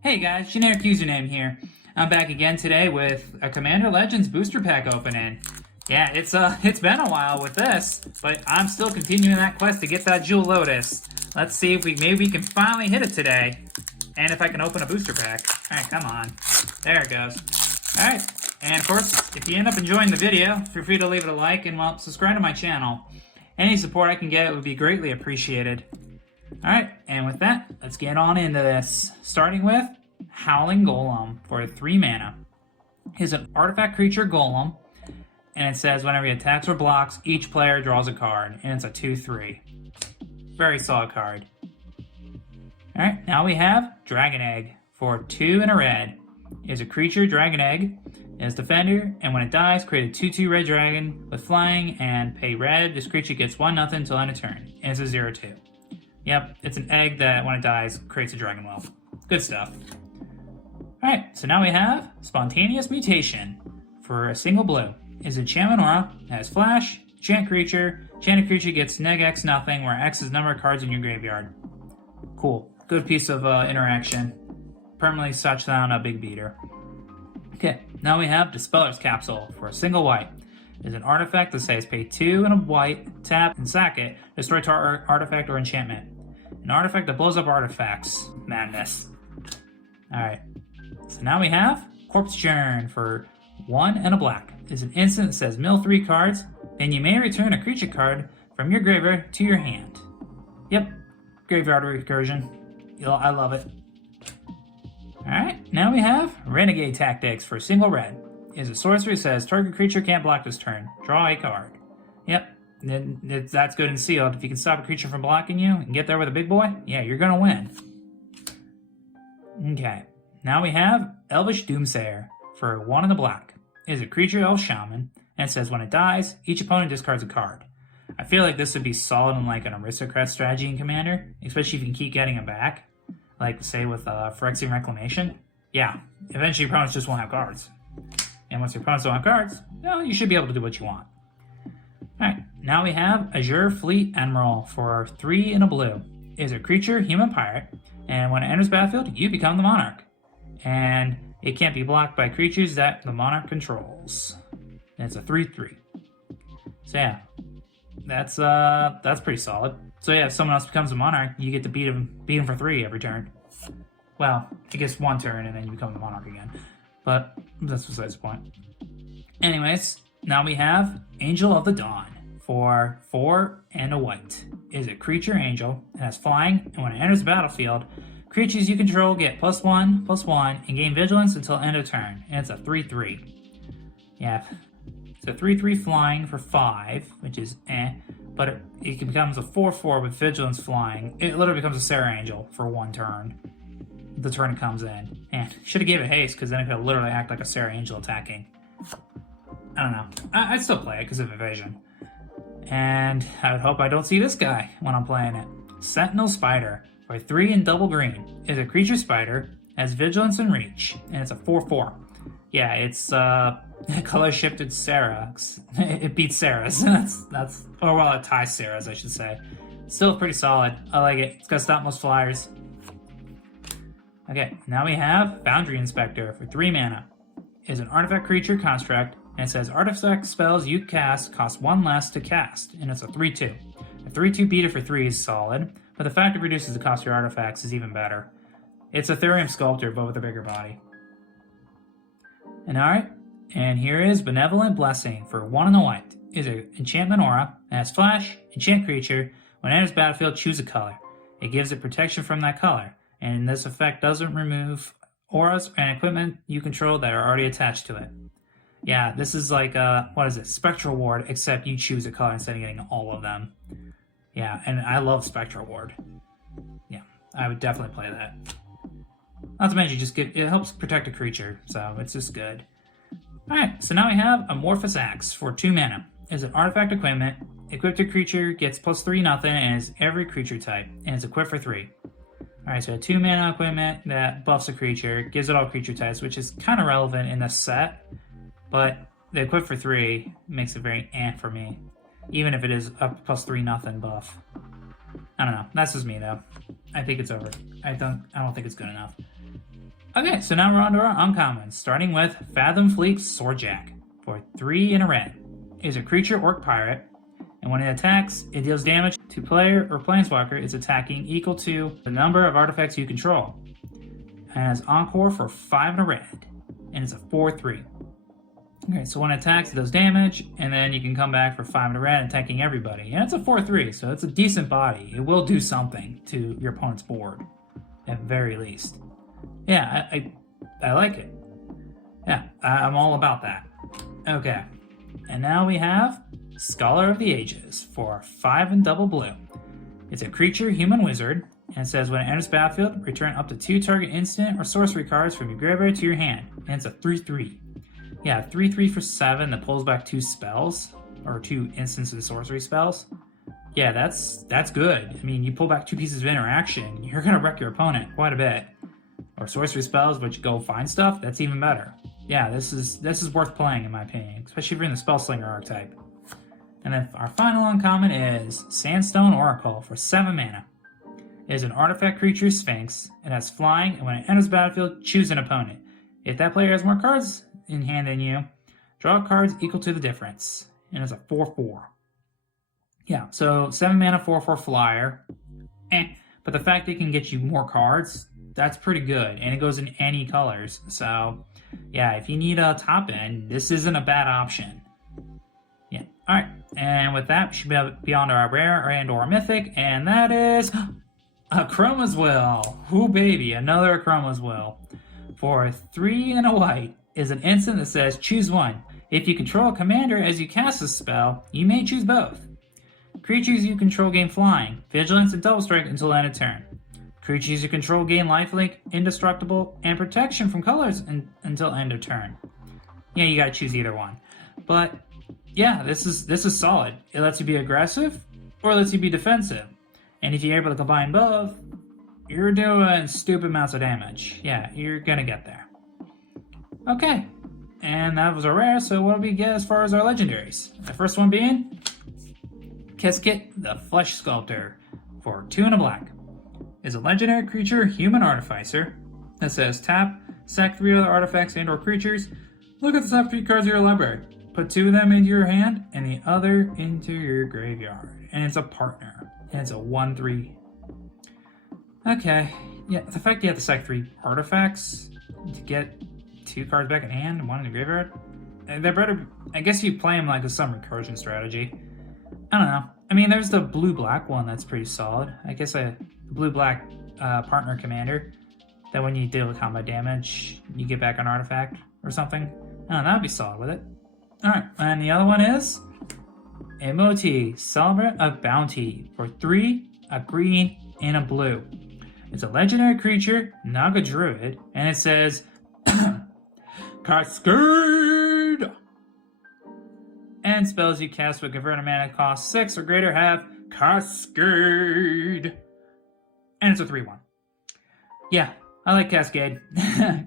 Hey guys, generic username here. I'm back again today with a Commander Legends booster pack opening. Yeah, it's been a while with this, but I'm still continuing that quest to get that Jeweled Lotus. Let's see if maybe we can finally hit it today. And if I can open a booster pack. Alright, come on. There it goes. Alright, and of course, if you end up enjoying the video, feel free to leave it a like and well, subscribe to my channel. Any support I can get would be greatly appreciated. Alright, and with that, let's get on into this. Starting with Howling Golem for 3 mana. He's an artifact creature golem, and it says whenever he attacks or blocks, each player draws a card, and it's a 2/3. Very solid card. Alright, now we have Dragon Egg for 2 and a red. Is a creature, Dragon Egg, is defender, and when it dies, create a 2/2 red dragon with flying and pay red. This creature gets 1/0 until end of turn, and it's a 0/2. Yep, it's an egg that when it dies, creates a dragon well. Good stuff. Alright, so now we have Spontaneous Mutation for a single blue. Is enchantment aura, has flash, enchant creature. Enchanted creature gets -X nothing, where X is the number of cards in your graveyard. Cool. Good piece of interaction. Permanently such down a big beater. Okay, now we have Dispeller's Capsule for a single white. Is an artifact that says pay 2 and a white, tap and sack it, destroy target artifact or enchantment. An artifact that blows up artifacts. Madness. Alright. So now we have Corpse Churn for 1 and a black. Is an instant that says mill 3 cards, then you may return a creature card from your graveyard to your hand. Yep, graveyard recursion. I love it. Alright, now we have Renegade Tactics for single red. Is a sorcery that says target creature can't block this turn. Draw a card. Yep, that's good and sealed. If you can stop a creature from blocking you and get there with a big boy, yeah, you're gonna win. Okay, now we have Elvish Doomsayer for 1 in the black. It is a creature elf shaman, and it says when it dies, each opponent discards a card. I feel like this would be solid in like an aristocrat strategy in Commander, especially if you can keep getting it back. Like say with Phyrexian Reclamation. Yeah, eventually your opponents just won't have cards. And once your opponents don't have cards, well, you should be able to do what you want. Alright, now we have Azure Fleet Admiral for 3 in a blue. It is a creature, human pirate, and when it enters battlefield, you become the monarch. And it can't be blocked by creatures that the monarch controls. And it's a 3/3. So yeah, that's pretty solid. So yeah, if someone else becomes a monarch, you get to beat him for 3 every turn. Well, I guess 1 turn and then you become the monarch again. But that's besides the point. Anyways, now we have Angel of the Dawn for 4 and a white. It is a creature angel. It has flying, and when it enters the battlefield, creatures you control get +1/+1 and gain vigilance until end of turn. And it's a 3/3. Yeah, it's a 3/3 flying for 5, which is but it becomes a 4/4 with vigilance flying. It literally becomes a Sarah Angel for 1 turn. The turn it comes in. And should have gave it haste, because then it could literally act like a Sarah Angel attacking. I don't know. I'd still play it because of evasion. And I would hope I don't see this guy when I'm playing it. Sentinel Spider for 3 in double green. Is a creature spider, has vigilance and reach, and it's a 4/4. Yeah, it's color shifted Sarah. It beats Sarah's. Or well, it ties Sarah's, I should say. Still pretty solid. I like it. It's got stop most flyers. Okay, now we have Foundry Inspector for 3 mana. It is an artifact creature construct, and it says artifact spells you cast cost 1 less to cast, and it's a 3/2. A 3/2 beater for 3 is solid, but the fact it reduces the cost of your artifacts is even better. It's Ethereum Sculptor, but with a bigger body. And alright, and here is Benevolent Blessing for 1 in the white. It is an enchantment aura, and has flash, enchant creature. When it enters battlefield, choose a color. It gives it protection from that color. And this effect doesn't remove auras and equipment you control that are already attached to it. Yeah, this is like, Spectral Ward, except you choose a color instead of getting all of them. Yeah, and I love Spectral Ward. Yeah, I would definitely play that. Not to mention, it helps protect a creature, so it's just good. Alright, so now we have Amorphous Axe for 2 mana. It's an artifact equipment. Equipped a creature gets +3/0 and is every creature type, and it's equipped for 3. Alright, so a 2 mana equipment that buffs a creature, gives it all creature types, which is kind of relevant in this set, but the equip for 3 makes it very for me, even if it is a +3/0 buff. I don't know. That's just me though. I think it's over. I don't think it's good enough. Okay, so now we're on to our uncommons, starting with Fathom Fleet Sworjack for 3 in a red. It is a creature orc pirate, and when it attacks, it deals damage to player or planeswalker it's attacking equal to the number of artifacts you control. And it has Encore for 5 in a red, and it's a 4/3. Okay, so when it attacks, it does damage, and then you can come back for 5 in a red, attacking everybody. And it's a 4/3, so it's a decent body. It will do something to your opponent's board, at very least. Yeah, I like it. Yeah, I'm all about that. Okay, and now we have Scholar of the Ages for 5 and double blue. It's a creature human wizard, and it says when it enters battlefield, return up to 2 target instant or sorcery cards from your graveyard to your hand. And it's a 3/3. Yeah, 3/3 for 7 that pulls back 2 spells, or 2 instants of sorcery spells. Yeah, that's good. I mean, you pull back 2 pieces of interaction, you're gonna wreck your opponent quite a bit. Or sorcery spells, which go find stuff, that's even better. Yeah, this is worth playing in my opinion, especially if you're in the Spellslinger archetype. And then our final uncommon is Sandstone Oracle for 7 mana. It is an artifact creature Sphinx. It has flying, and when it enters the battlefield, choose an opponent. If that player has more cards in hand than you, draw cards equal to the difference. And it's a 4/4. Yeah, so 7 mana, 4/4 flyer. But the fact that it can get you more cards, that's pretty good. And it goes in any colors. So, yeah, if you need a top end, this isn't a bad option. Yeah, alright. And with that, we should be on to our rare and or mythic. And that is a Chroma's Will. Ooh, baby, another Chroma's Will. For 3 and a white is an instant that says choose one. If you control a commander as you cast a spell, you may choose both. Creatures you control gain flying, vigilance, and double strike until end of turn. Creatures you control gain lifelink, indestructible, and protection from colors until end of turn. Yeah, you gotta choose either one. But yeah, this is solid. It lets you be aggressive or lets you be defensive. And if you're able to combine both, you're doing stupid amounts of damage. Yeah, you're gonna get there. Okay, and that was our rare, so what do we get as far as our legendaries? The first one being Kiskit, the Flesh Sculptor, for 2 and a black. Is a legendary creature, human artificer, that says tap, sack 3 other artifacts and or creatures, look at the top 3 cards of your library, put 2 of them into your hand and the other into your graveyard. And it's a partner, and it's a 1/3. Okay, yeah, the fact you have to sack 3 artifacts to get 2 cards back in hand and 1 in the graveyard, they're better. I guess you play them like with some recursion strategy. I don't know. I mean, there's the blue-black one that's pretty solid. I guess the blue-black partner commander, that when you deal combat damage, you get back an artifact or something. I don't know, that'd be solid with it. Alright, and the other one is MOT, Celebrant of Bounty, for 3, a green, and a blue. It's a legendary creature, Naga Druid, and it says Cascade! And spells you cast with converted mana cost 6 or greater have Cascade. And it's a 3/1. Yeah, I like Cascade.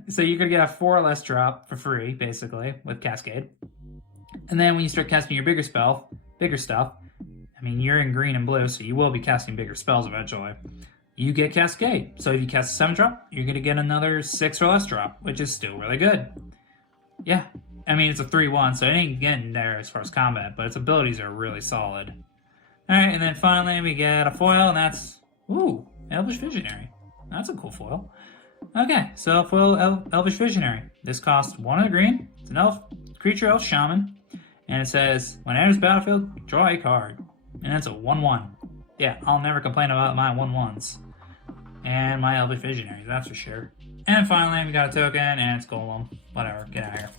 So you're going to get a 4 or less drop for free, basically, with Cascade. And then when you start casting your bigger stuff, I mean, you're in green and blue, so you will be casting bigger spells eventually. You get Cascade. So if you cast a 7 drop, you're going to get another 6 or less drop, which is still really good. Yeah, I mean, it's a 3/1, so it ain't getting there as far as combat, but its abilities are really solid. Alright, and then finally we get a foil, and that's, ooh, Elvish Visionary. That's a cool foil. Okay, so foil Elvish Visionary. This costs 1 of the green. It's an elf, creature elf shaman, and it says, when it enters battlefield, draw a card. And it's a 1/1. Yeah, I'll never complain about my 1/1s. And my Elvish Visionary, that's for sure. And finally, we got a token, and it's Golem. Whatever, get out of here.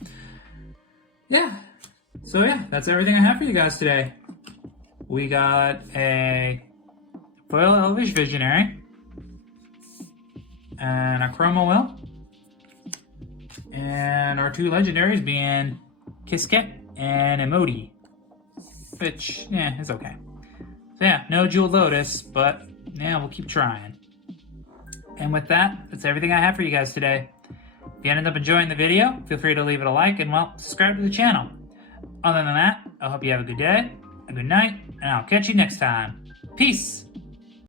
Yeah, so yeah, that's everything I have for you guys today. We got a foil Elvish Visionary, and a Chroma Will, and our 2 legendaries being Kiskit and Emoti, which, yeah, it's okay. So yeah, no Jeweled Lotus, but yeah, we'll keep trying. And with that, that's everything I have for you guys today. If you ended up enjoying the video, feel free to leave it a like and, well, subscribe to the channel. Other than that, I hope you have a good day, a good night, and I'll catch you next time. Peace!